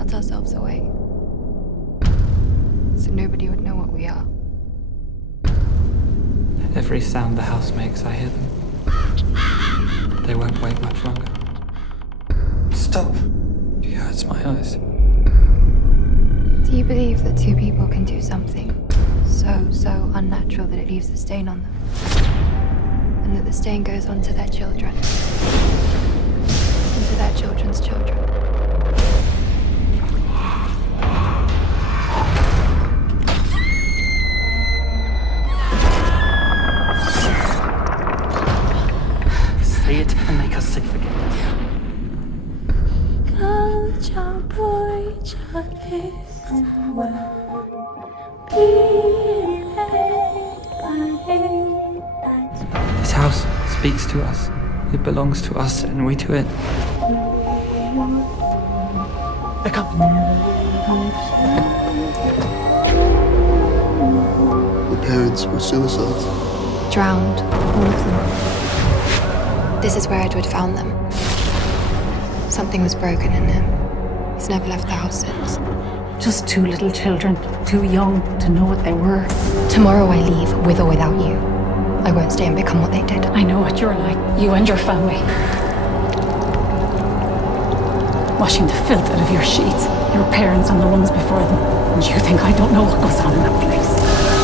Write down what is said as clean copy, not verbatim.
shut ourselves away. So nobody would know what we are. Every sound the house makes, I hear them. They won't wait much longer. Stop. It hurts my eyes. Do you believe that two people can do something so unnatural that it leaves a stain on them? And that the stain goes on to their children? And to their children's children? Say it and make us sick again. This house speaks to us. It belongs to us and we to it. They're coming. The parents were suicides. Drowned, all of them. This is where Edward found them. Something was broken in him. He's never left the house since. Just two little children, too young to know what they were. Tomorrow I leave, with or without you. I won't stay and become what they did. I know what you're like, you and your family. Washing the filth out of your sheets, your parents and the ones before them. And you think I don't know what goes on in that place.